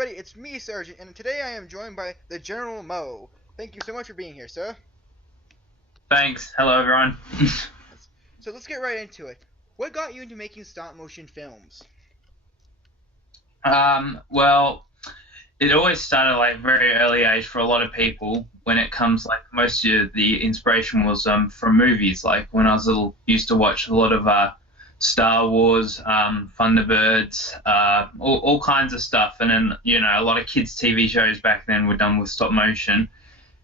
everybody, it's me, Sergeant, and today I am joined by the General Moe. Thank you so much for being here, sir. Thanks. Hello, everyone. So let's get right into it. What got you into making stop-motion films? Well, it always started like very early age for a lot of people. When it comes like most of the inspiration was from movies. Like when I was little, used to watch a lot of Star Wars, Thunderbirds, all kinds of stuff. And then a lot of kids' TV shows back then were done with stop motion.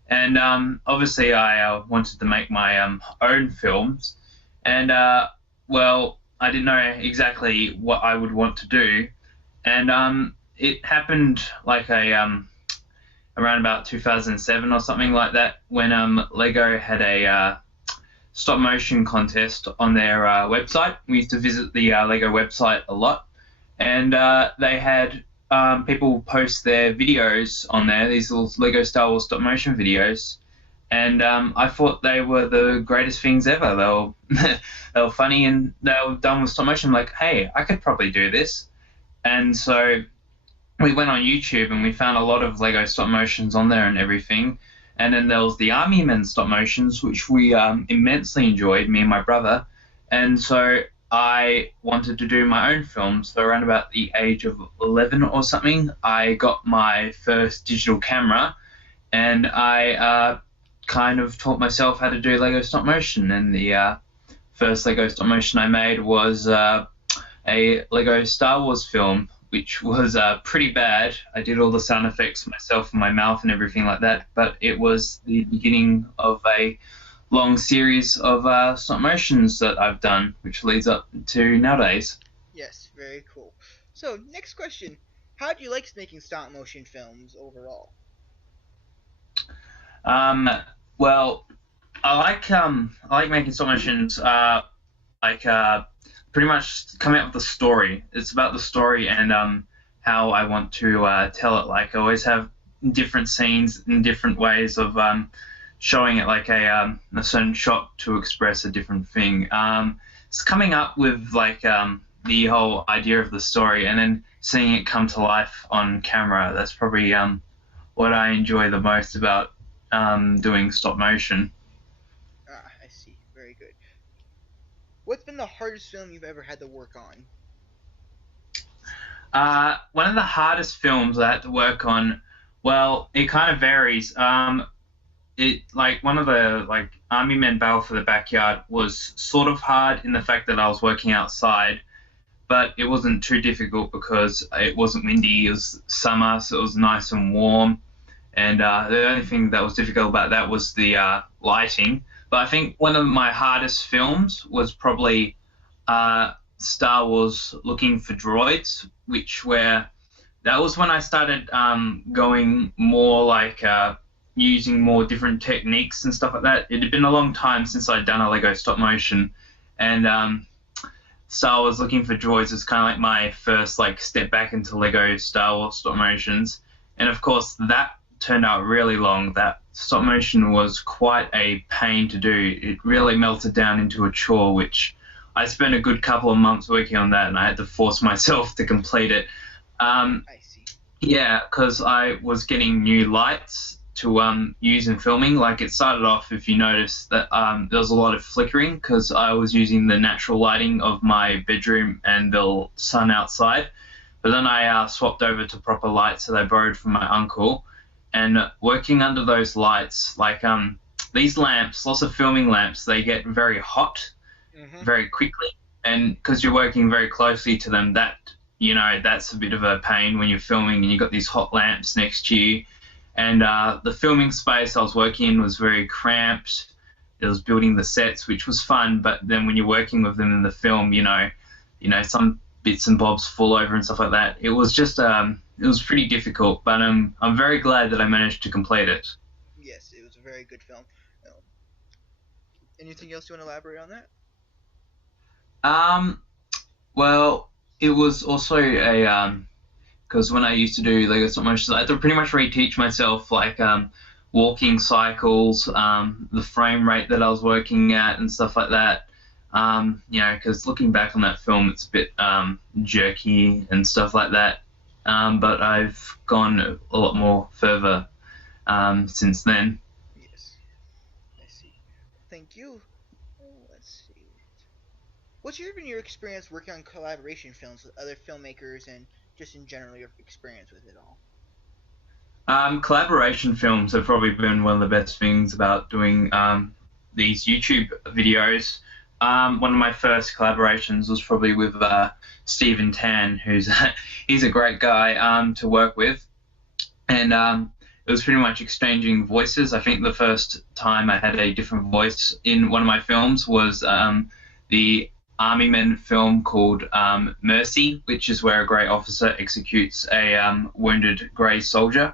And obviously, I wanted to make my own films. And well, I didn't know exactly what I would want to do. And it happened like around about 2007 or something like that when Lego had a stop motion contest on their website. We used to visit the Lego website a lot, and they had people post their videos on there, these little Lego Star Wars stop motion videos. And I thought they were the greatest things ever. They were funny and they were done with stop motion. I'm like, hey, I could probably do this. And so we went on YouTube and we found a lot of Lego stop motions on there and everything. And then there was the Army Men stop motions, which we immensely enjoyed, me and my brother. And so I wanted to do my own film. So around about the age of 11 or something, I got my first digital camera and I kind of taught myself how to do Lego stop motion. And the first Lego stop motion I made was a Lego Star Wars film, which was pretty bad. I did all the sound effects myself in my mouth and everything like that, but it was the beginning of a long series of stop motions that I've done, which leads up to nowadays. Yes, very cool. So, next question. How do you like making stop-motion films overall? Well, I like making stop motions. Pretty much coming up with the story. It's about the story and how I want to tell it. Like I always have different scenes and different ways of showing it, like a certain shot to express a different thing. It's coming up with like the whole idea of the story and then seeing it come to life on camera. That's probably what I enjoy the most about doing stop motion. I see. Very good. What's been the hardest film you've ever had to work on? One of the hardest films I had to work on, well, it kind of varies. It like one of the like Army Men Battle for the Backyard was sort of hard in the fact that I was working outside, but it wasn't too difficult because it wasn't windy. It was summer, so it was nice and warm. And the only thing that was difficult about that was the lighting. But I think one of my hardest films was probably Star Wars Looking for Droids, that was when I started going more like using more different techniques and stuff like that. It had been a long time since I'd done a Lego stop motion, and Star Wars Looking for Droids was kind of like my first like step back into Lego Star Wars stop motions. And of course that turned out really long. That stop motion was quite a pain to do. It really melted down into a chore, which I spent a good couple of months working on that, and I had to force myself to complete it. I see. Yeah, because I was getting new lights to use in filming. Like it started off, if you notice, that there was a lot of flickering because I was using the natural lighting of my bedroom and the sun outside. But then I swapped over to proper lights that I borrowed from my uncle. And working under those lights, like these lamps, lots of filming lamps, they get very hot very quickly. And because you're working very closely to them, that's a bit of a pain when you're filming and you've got these hot lamps next to you. And the filming space I was working in was very cramped. It was building the sets, which was fun. But then when you're working with them in the film, some bits and bobs fall over and stuff like that. It was just it was pretty difficult, but I'm very glad that I managed to complete it. Yes, it was a very good film. Anything else you want to elaborate on that? Well, it was also because when I used to do Lego stop motion, I had to pretty much reteach myself like walking cycles, the frame rate that I was working at and stuff like that. Because looking back on that film, it's a bit jerky and stuff like that. but I've gone a lot more further since then. Yes, I see. Thank you. Let's see. What's been your experience working on collaboration films with other filmmakers and just in general your experience with it all? Collaboration films have probably been one of the best things about doing these YouTube videos. One of my first collaborations was probably with Stephen Tan, who's he's a great guy to work with, and it was pretty much exchanging voices. I think the first time I had a different voice in one of my films was the Army Men film called Mercy, which is where a grey officer executes a wounded grey soldier,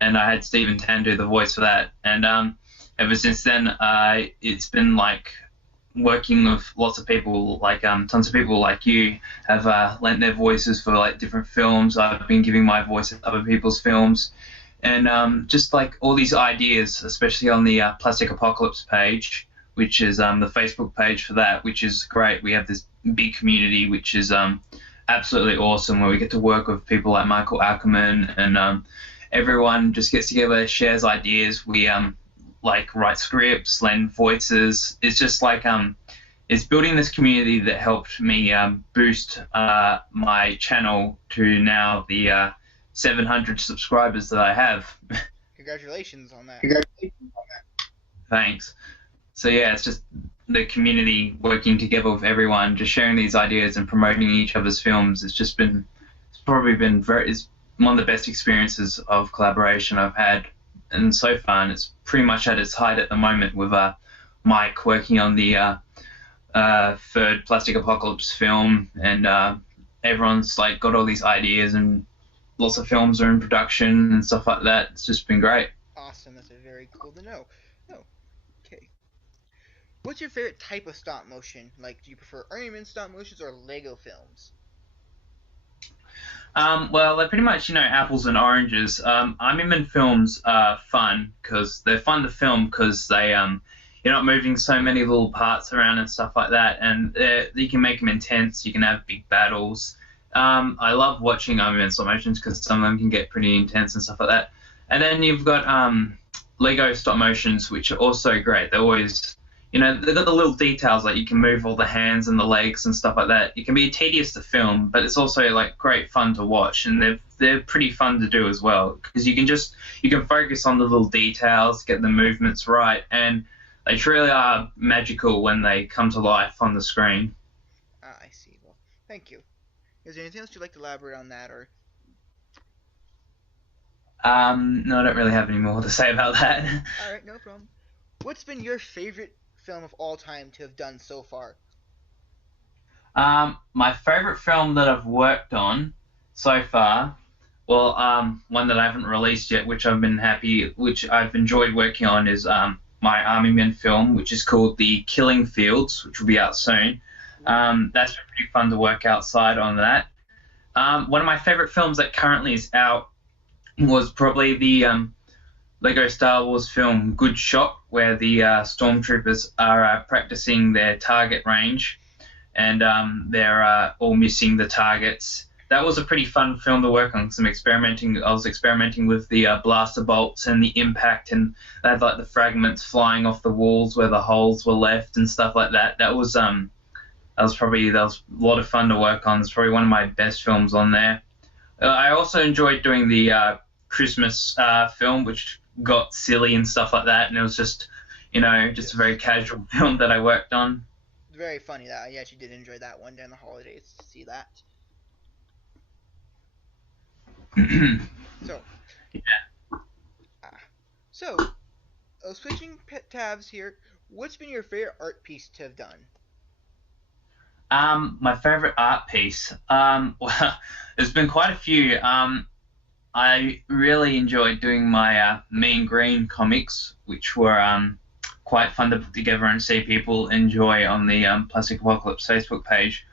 and I had Stephen Tan do the voice for that. And ever since then, it's been like working with lots of people, like tons of people like you have lent their voices for like different films. I've been giving my voice in other people's films, and just like all these ideas, especially on the Plastic Apocalypse page, which is the Facebook page for that, which is great. We have this big community, which is absolutely awesome, where we get to work with people like Michael Ackerman, and everyone just gets together, shares ideas. We like write scripts, lend voices. It's just like it's building this community that helped me boost my channel to now the 700 subscribers that I have. Congratulations on that. Thanks. So yeah, it's just the community working together with everyone, just sharing these ideas and promoting each other's films. It's probably been it's one of the best experiences of collaboration I've had, and so far, and it's pretty much at its height at the moment with Mike working on the third Plastic Apocalypse film, and everyone's like got all these ideas, and lots of films are in production and stuff like that. It's just been great. Awesome. That's very cool to know. Oh, okay. What's your favorite type of stop motion? Like, do you prefer animated stop motions or Lego films? Well, they're pretty much, apples and oranges. Anime films are fun because they're fun to film because you're not moving so many little parts around and stuff like that, and you can make them intense. You can have big battles. I love watching anime stop motions because some of them can get pretty intense and stuff like that. And then you've got Lego stop motions, which are also great. They're always, they've got the little details, like you can move all the hands and the legs and stuff like that. It can be tedious to film, but it's also like great fun to watch, and they're pretty fun to do as well because you can focus on the little details, get the movements right, and they truly are magical when they come to life on the screen. Ah, I see. Well, thank you. Is there anything else you'd like to elaborate on that, or? No, I don't really have any more to say about that. All right, no problem. What's been your favorite film of all time to have done so far? My favorite film that I've worked on so far, well, one that I haven't released yet, which I've enjoyed working on, is my Army Men film, which is called The Killing Fields, which will be out soon. That's been pretty fun to work outside on that. One of my favorite films that currently is out was probably the Lego Star Wars film Good Shot, where the stormtroopers are practicing their target range, and they're all missing the targets. That was a pretty fun film to work on. I was experimenting with the blaster bolts and the impact, and they had like the fragments flying off the walls where the holes were left and stuff like that. That was a lot of fun to work on. It's probably one of my best films on there. I also enjoyed doing the Christmas film, which got silly and stuff like that, and it was just Yes. a very casual film that I worked on. Very funny that I actually did enjoy that one during the holidays to see that. So, ah, so switching tabs here. What's been your favorite art piece to have done? My favorite art piece. Well, there's been quite a few. I really enjoyed doing my Mean Green comics, which were quite fun to put together and see people enjoy on the Plastic Apocalypse Facebook page.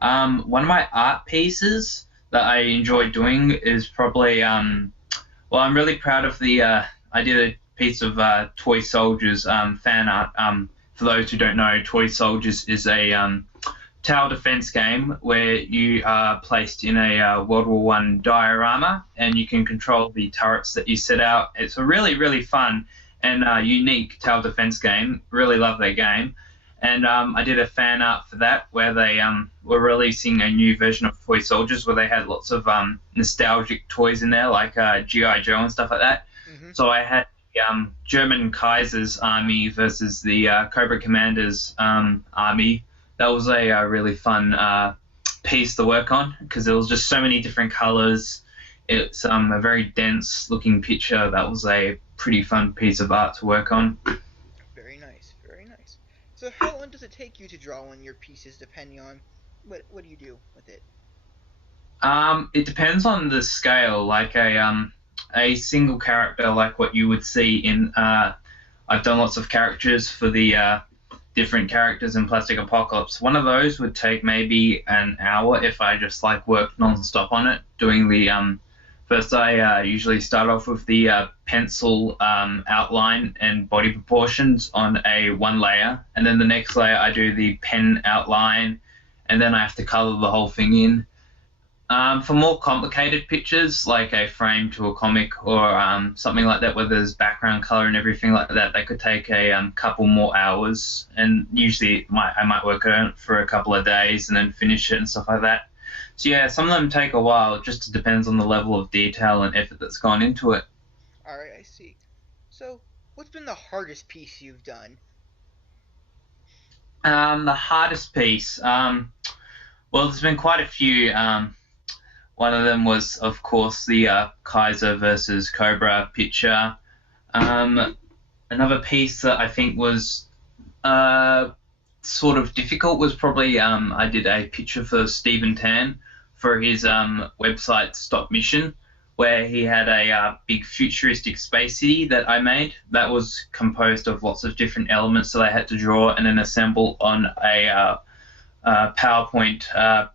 One of my art pieces that I enjoyed doing is probably well, I'm really proud of I did a piece of Toy Soldiers fan art. For those who don't know, Toy Soldiers is a tower defense game where you are placed in a World War One diorama, and you can control the turrets that you set out. It's a really, really fun and unique tower defense game. Really love that game. And I did a fan art for that where they were releasing a new version of Toy Soldiers where they had lots of nostalgic toys in there, like G.I. Joe and stuff like that. Hmm. So I had German Kaiser's army versus the Cobra Commander's army. That was a really fun piece to work on because there was just so many different colors. It's a very dense looking picture. That was a pretty fun piece of art to work on. Very nice, very nice. So how long does it take you to draw one of your pieces, depending on what do you do with it? It depends on the scale. Like a single character, like what you would see in. I've done lots of characters for the different characters in Plastic Apocalypse. One of those would take maybe an hour if I just like worked non-stop on it, doing the first I usually start off with the pencil outline and body proportions on a one layer, and then the next layer I do the pen outline, and then I have to color the whole thing in. For more complicated pictures, like a frame to a comic or something like that, where there's background color and everything like that, that could take a couple more hours. And usually, I might work on it for a couple of days and then finish it and stuff like that. So yeah, some of them take a while. It just depends on the level of detail and effort that's gone into it. All right, I see. So what's been the hardest piece you've done? The hardest piece, well, there's been quite a few. One of them was, of course, the Kaiser versus Cobra picture. Another piece that I think was sort of difficult was probably I did a picture for Stephen Tan for his website Stop Mission, where he had a big futuristic space city that I made. That was composed of lots of different elements that I had to draw and then assemble on a PowerPoint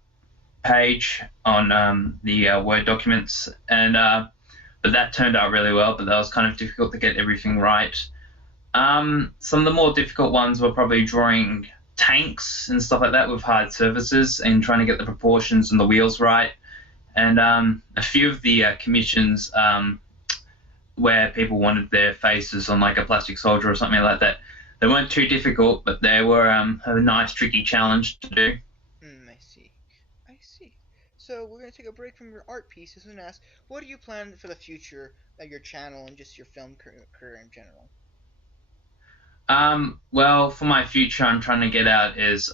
page on the Word documents, and but that turned out really well. But that was kind of difficult to get everything right. Some of the more difficult ones were probably drawing tanks and stuff like that with hard surfaces and trying to get the proportions and the wheels right. And a few of the commissions where people wanted their faces on like a plastic soldier or something like that, they weren't too difficult, but they were a nice, tricky challenge to do. I see. I see. So we're gonna take a break from your art pieces and ask, what do you plan for the future of your channel and just your film career in general? Well, for my future, I'm trying to get out as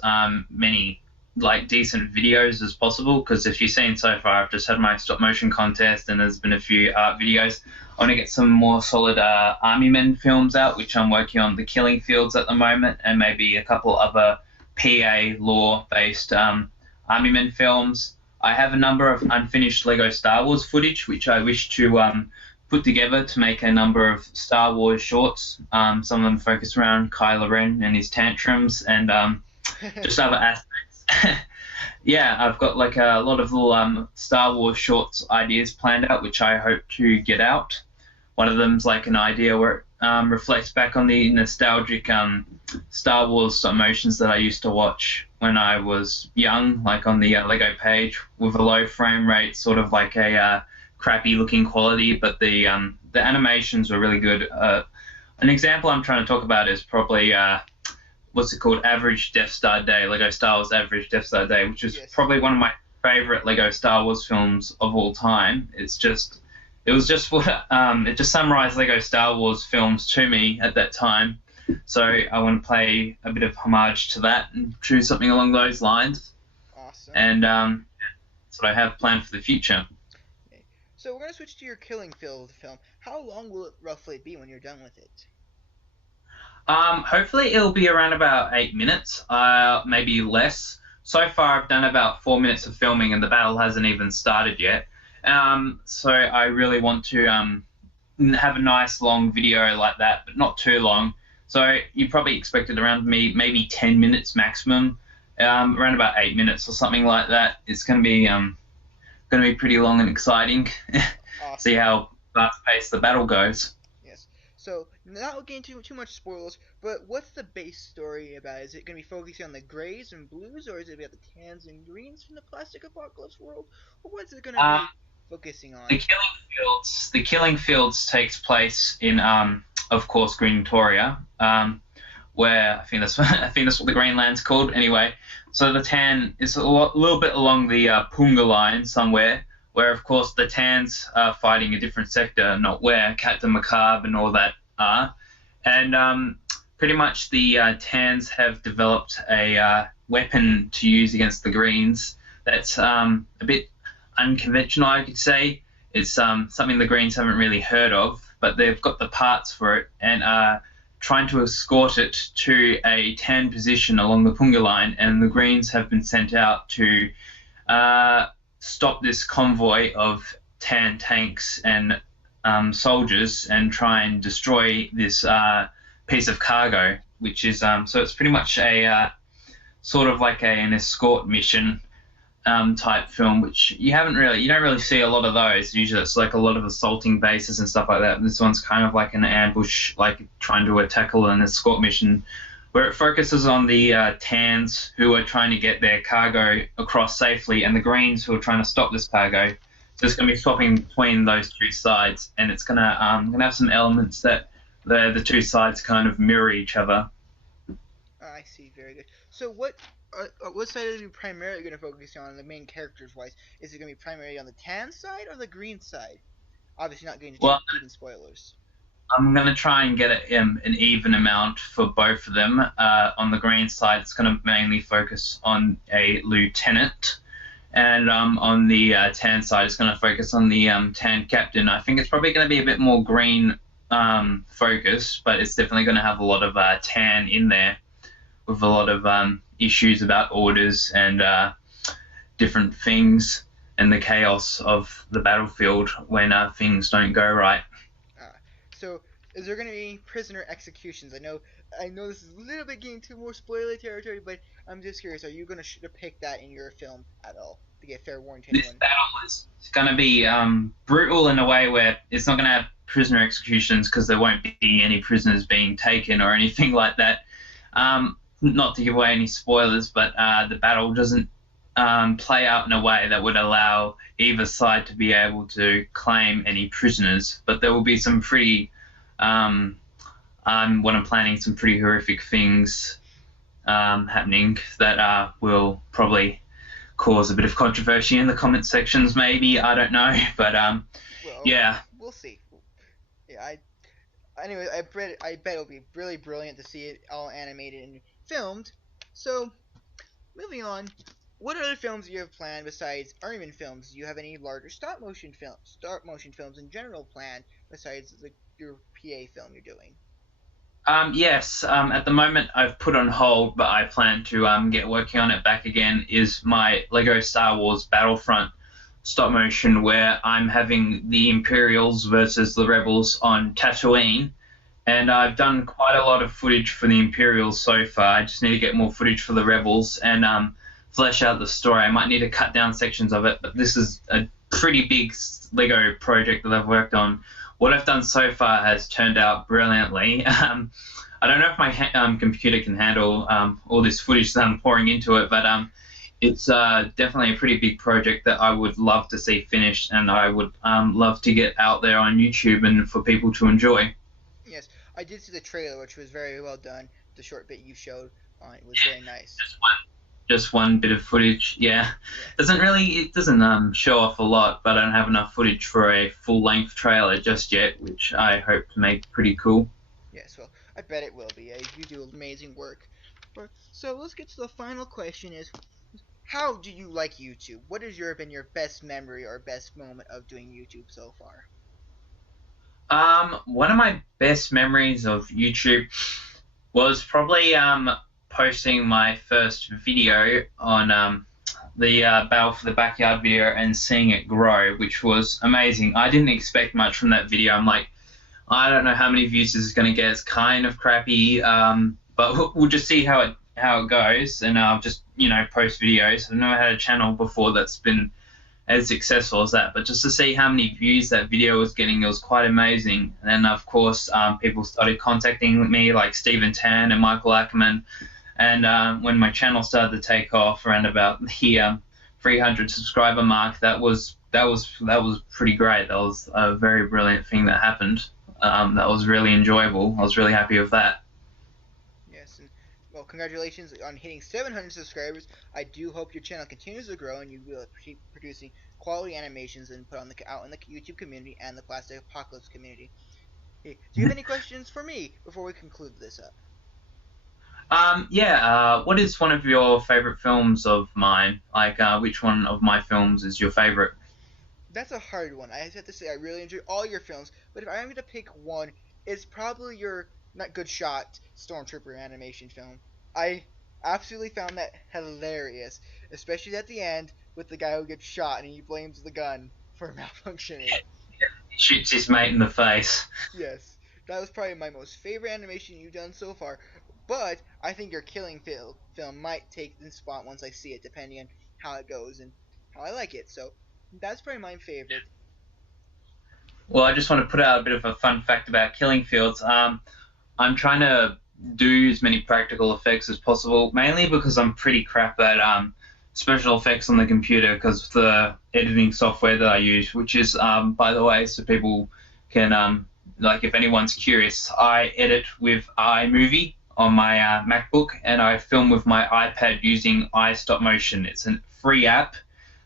many like decent videos as possible. Because if you've seen so far, I've just had my stop motion contest, and there's been a few art videos. I want to get some more solid Army Men films out, which I'm working on the Killing Fields at the moment, and maybe a couple other PA lore-based Army Men films. I have a number of unfinished Lego Star Wars footage, which I wish to put together to make a number of Star Wars shorts. Some of them focus around Kylo Ren and his tantrums and just other aspects. Yeah, I've got like a lot of little Star Wars shorts ideas planned out, which I hope to get out. One of them's like an idea where it reflects back on the nostalgic Star Wars emotions that I used to watch when I was young, like on the Lego page with a low frame rate, sort of like a crappy looking quality, but the animations were really good. An example I'm trying to talk about is probably what's it called, Average Death Star Day, Lego Star Wars Average Death Star Day, which is Yes. probably one of my favorite Lego Star Wars films of all time. It was just what it just summarized Lego Star Wars films to me at that time. So I want to pay a bit of homage to that and choose something along those lines. Awesome. And that's what I have planned for the future. Okay. So we're gonna switch to your Killing Field film. How long will it roughly be when you're done with it? Hopefully it'll be around about 8 minutes, maybe less. So far I've done about 4 minutes of filming and the battle hasn't even started yet. So I really want to have a nice long video like that, but not too long. So you probably expected around maybe 10 minutes maximum, around about 8 minutes or something like that. It's going to be pretty long and exciting. See Awesome. how fast paced the battle goes. Yes. So, not getting too much spoilers, but what's the base story about? Is it going to be focusing on the grays and blues, or is it about the tans and greens from the plastic apocalypse world, or what's it going to Uh, be focusing the on? Killing Fields. The Killing Fields takes place in, of course, Green Victoria, where I think that's I think that's what the Green Land's called. Anyway, so the tan is little bit along the Punga line somewhere, where of course the tans are fighting a different sector, not where Captain Macabre and all that are. And pretty much the tans have developed a weapon to use against the greens that's a bit unconventional, I could say. It's something the greens haven't really heard of, but they've got the parts for it and are trying to escort it to a tan position along the Punga line. And the greens have been sent out to uh, stop this convoy of tan tanks and soldiers and try and destroy this piece of cargo, which is so it's pretty much a sort of like an escort mission type film, which you don't really see a lot of those. Usually, it's like a lot of assaulting bases and stuff like that. This one's kind of like an ambush, like trying to tackle an escort mission, where it focuses on the tans who are trying to get their cargo across safely, and the greens who are trying to stop this cargo. So it's going to be swapping between those two sides, and it's gonna have some elements that the two sides kind of mirror each other. I see, very good. So, what side are you primarily going to focus on, the main characters wise? Is it going to be primarily on the tan side or the green side? Obviously, not getting too Well, deep in spoilers. I'm going to try and get an even amount for both of them. On the green side, it's going to mainly focus on a lieutenant, and on the tan side, it's going to focus on the tan captain. I think it's probably going to be a bit more green focused, but it's definitely going to have a lot of tan in there with a lot of issues about orders and different things and the chaos of the battlefield when things don't go right. Uh, so, is there going to be prisoner executions? I know this is a little bit getting to more spoiler territory, but I'm just curious. Are you going to depict that in your film at all to get fair warning to This anyone? battle is going to be brutal in a way where it's not going to have prisoner executions because there won't be any prisoners being taken or anything like that. Not to give away any spoilers, but the battle doesn't play out in a way that would allow either side to be able to claim any prisoners. But there will be some pretty, when I'm planning, some pretty horrific things happening that will probably cause a bit of controversy in the comment sections, maybe. I don't know. But Well, yeah. we'll see. Yeah, anyway, I bet it'll be really brilliant to see it all animated and filmed. So, moving on, what other films do you have planned besides Armin films? Do you have any larger stop motion films in general planned besides your PA film you're doing? Yes, at the moment I've put on hold, but I plan to get working on it back again. Is my Lego Star Wars Battlefront stop motion, where I'm having the Imperials versus the Rebels on Tatooine, and I've done quite a lot of footage for the Imperials so far. I just need to get more footage for the Rebels and flesh out the story. I might need to cut down sections of it, but this is a pretty big Lego project that I've worked on. What I've done so far has turned out brilliantly. I don't know if my computer can handle all this footage that I'm pouring into it, but it's definitely a pretty big project that I would love to see finished, and I would love to get out there on YouTube and for people to enjoy. Yes, I did see the trailer, which was very well done. The short bit you showed on it was very nice. Just one, just one bit of footage. Yeah, Yeah. it doesn't show off a lot, but I don't have enough footage for a full length trailer just yet, which I hope to make pretty cool. Yes, well, I bet it will be. You do amazing work. So let's get to the final question: Is how do you like YouTube? What has been your best memory or best moment of doing YouTube so far? One of my best memories of YouTube was probably posting my first video on the Battle for the Backyard video and seeing it grow, which was amazing. I didn't expect much from that video. I'm like, I don't know how many views this is going to get. It's kind of crappy, but we'll just see how it goes, and I'll just post videos. I've never had a channel before that's been as successful as that. But just to see how many views that video was getting, it was quite amazing. And then, of course, people started contacting me, like Stephen Tan and Michael Ackerman. And when my channel started to take off around about the 300 subscriber mark, that was pretty great. That was a very brilliant thing that happened. That was really enjoyable. I was really happy with that. Yes, and well, congratulations on hitting 700 subscribers. I do hope your channel continues to grow and you will keep producing quality animations and put on the out in the YouTube community and the Plastic Apocalypse community. Hey, do you have any questions for me before we conclude this up? Yeah. What is one of your favorite films of mine? Like, which one of my films is your favorite? That's a hard one. I have to say I really enjoy all your films, but if I'm going to pick one, it's probably your Not Good Shot Stormtrooper animation film. I absolutely found that hilarious, especially at the end with the guy who gets shot and he blames the gun for malfunctioning. He shoots his mate in the face. Yes, that was probably my most favorite animation you've done so far. But I think your film might take the spot once I see it, depending on how it goes and how I like it. So that's probably my favorite. Well, I just want to put out a bit of a fun fact about Killing Fields. I'm trying to do as many practical effects as possible, mainly because I'm pretty crap at special effects on the computer because of the editing software that I use, which is, by the way, so people can, like, if anyone's curious, I edit with iMovie on my MacBook and I film with my iPad using iStopMotion. It's a free app,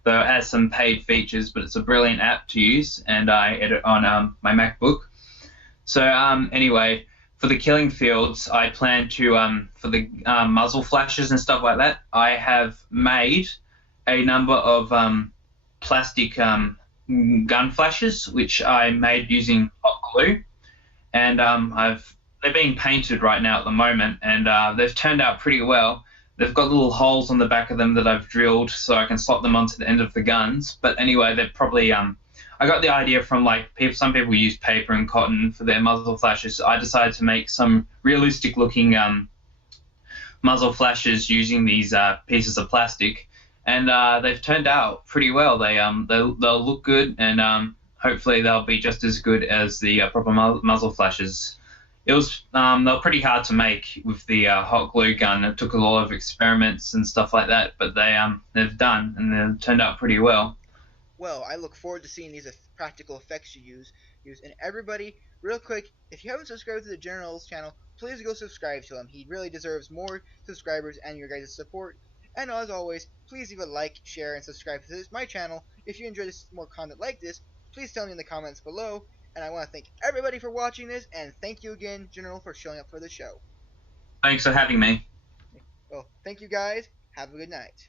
though it has some paid features, but it's a brilliant app to use, and I edit on my MacBook. So anyway, for the killing fields, I plan to for the muzzle flashes and stuff like that. I have made a number of plastic gun flashes, which I made using hot glue, and I've they're being painted right now at the moment, and they've turned out pretty well. They've got little holes on the back of them that I've drilled so I can slot them onto the end of the guns. But anyway, they're probably I got the idea from like people. Some people use paper and cotton for their muzzle flashes. So I decided to make some realistic looking muzzle flashes using these pieces of plastic, and they've turned out pretty well. They'll look good, and hopefully they'll be just as good as the proper muzzle flashes. They were pretty hard to make with the hot glue gun. It took a lot of experiments and stuff like that, but they've done and they've turned out pretty well. Well, I look forward to seeing these practical effects you use. And everybody, real quick, if you haven't subscribed to the General's channel, please go subscribe to him. He really deserves more subscribers and your guys' support. And as always, please leave a like, share, and subscribe to my channel. If you enjoy more content like this, please tell me in the comments below. And I want to thank everybody for watching this, and thank you again, General, for showing up for the show. Thanks for having me. Well, thank you guys. Have a good night.